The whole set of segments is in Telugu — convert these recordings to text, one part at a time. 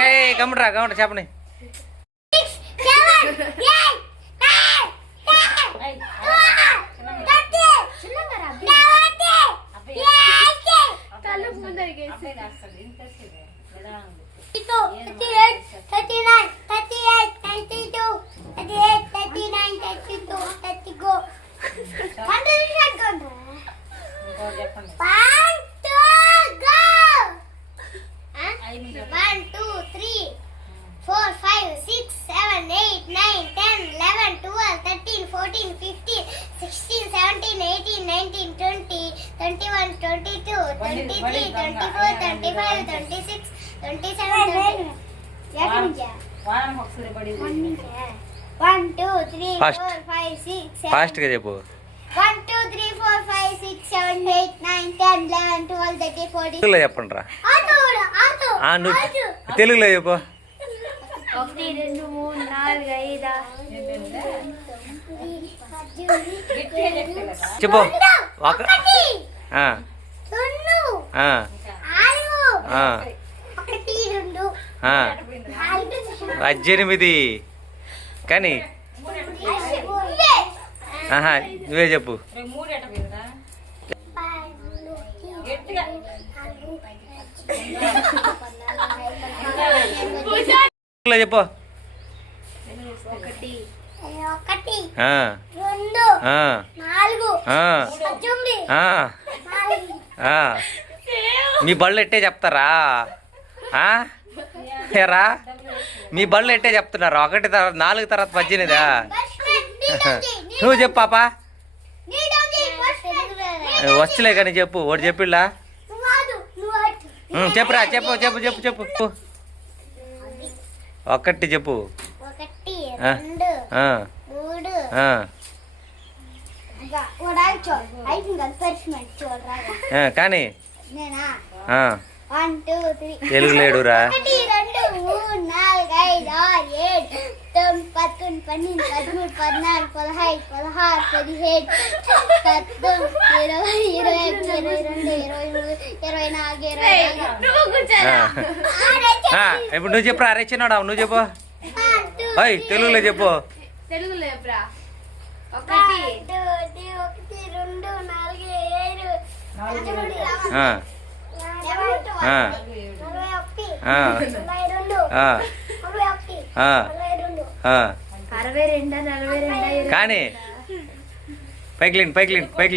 కానీ కమ్ముట్రా కమ్ముట్రా చెప్పని six, twenty-two, twenty-three, twenty-four, twenty-five, twenty-six, twenty-seven, twenty. వారానికి ఒకసారి పడి One, two, three, Fast. four, five, six, seven. ఫాస్ట్గా చెప్పు One, two, three, four, five, six, seven, eight, nine, ten, eleven, twelve, thirteen, fourteen. తెలుగులో చెప్పండి రా. తెలుగులో చెప్పు ఒకటి రెండు మూడు నాలుగు ఐదు చెప్పు ఒక పద్దెనిమిది. కానీ నువ్వే చెప్పు. చెప్పు. ఒకటి. ఒకటి. ఆ, రెండు. ఆ, నాలుగు ఆ, పద్దెనిమిది ఆ, నాలుగు ఆ. మీ బళ్ళు ఎట్టే చెప్తారా? ఏరా? మీ బళ్ళు ఎట్టే చెప్తున్నారా? ఒకటి తర్వాత నాలుగు తర్వాత పద్దెనిమిదా నువ్వు చెప్పు పాపా. వచ్చలే కానీ చెప్పు. ఒకటి చెప్పిళ్ళా చెప్పురా చెప్పు చెప్పు చెప్పు చెప్పు. ఒక్కటి చెప్పు. కానీ? తెలుగు లేడురా ఒకటి రెండు మూడు నాలుగు ఐదు ఆరు ఏడు తొమ్మిది పదకొండు పన్నెండు పదమూడు పద్నాలుగు పదహైదు పదహారు పదిహేడు పద్దెనిమిది ఇరవై ఇరవై ఒకటి ఇరవై రెండు ఇరవై మూడు ఇరవై నాలుగు ఇరవై ఐదు. ఆ. ఆ, ఇప్పుడు నువ్వు చెప్పురా అరే చిన్నోడా నువ్వు చెప్పు. తెలుగులో చెప్పు. తెలుగులో చెప్పురా? ఒకటి. కానీ పైకిలిన్ పైకిలిన్ పైకి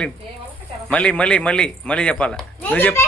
మళ్ళీ మళ్ళీ మళ్ళీ మళ్ళీ చెప్పాలా? నువ్వు చెప్పు.